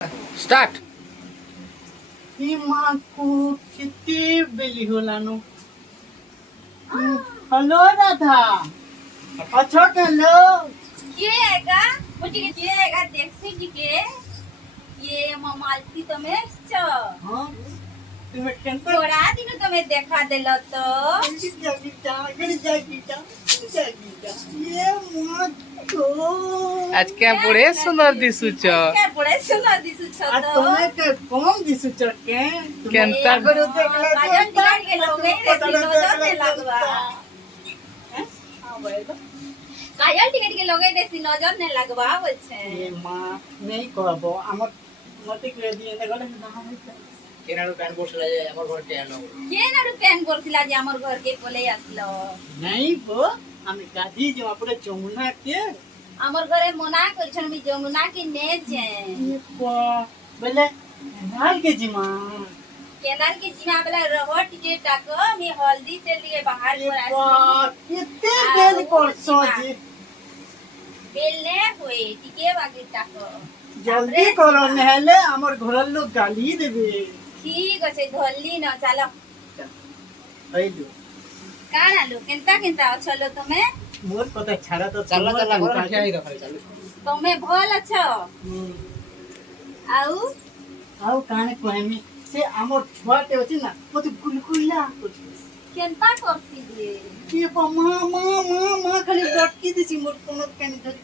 start माको किती बेली होलानो hello Radha अच्छा hello ये आएगा मुझे ये आएगा देखसी जी के ये ममालती तुम्हें हां तुम्हें केंता थोड़ा दिन तुम्हें देखा देलो तो ये मत को आज क्या बड़े सुंदर दिसुच क्या बड़े सुंदर दिसुछ आ तो तुम्हें के कौन दिसु चके केंता करो देख ले काजल दिगाड़ के लोग नहीं रे नजर ने लगवा हां बोलो काजल टिकट के लोग देसी नजर ने लगवा बोलछे ये मां नहीं कहबो हमर मते के दिए ने गले ना केनाडू पैन बोसला जे हमर घर के आलो के नाडू प्लान करथिला जे हमर घर के कोले आसलो नहीं बो আমি গাজি যে আপরে যমুনা কে हमर घरे मना करछन मी जमुना की ने जे বলে নাল के जिमा केनाल के जिमा वाला रहो टिकट टाको मी हल्दी से लिए बाहर पर आसी कितने बेल करछो जी बेलने हुए टिके बाकी टाको जल्दी करो नहले हमर घरर लोग गाली देबे ठीक আছে ধরলি না চলো আইলো কানা লো কেনতা কেনতা চলো তুমি মোর কথা ছাড়া তো चलना चलना घर ठिया ही रखा चल তুমি ভাল আছো আউ আও কানে কইমি সে আমার ছুয়াতে আছে না মতে গুলগুলা কেনতা করছি যে কি মা খালি ডটকি দিছি মোর কোন কেন ধরি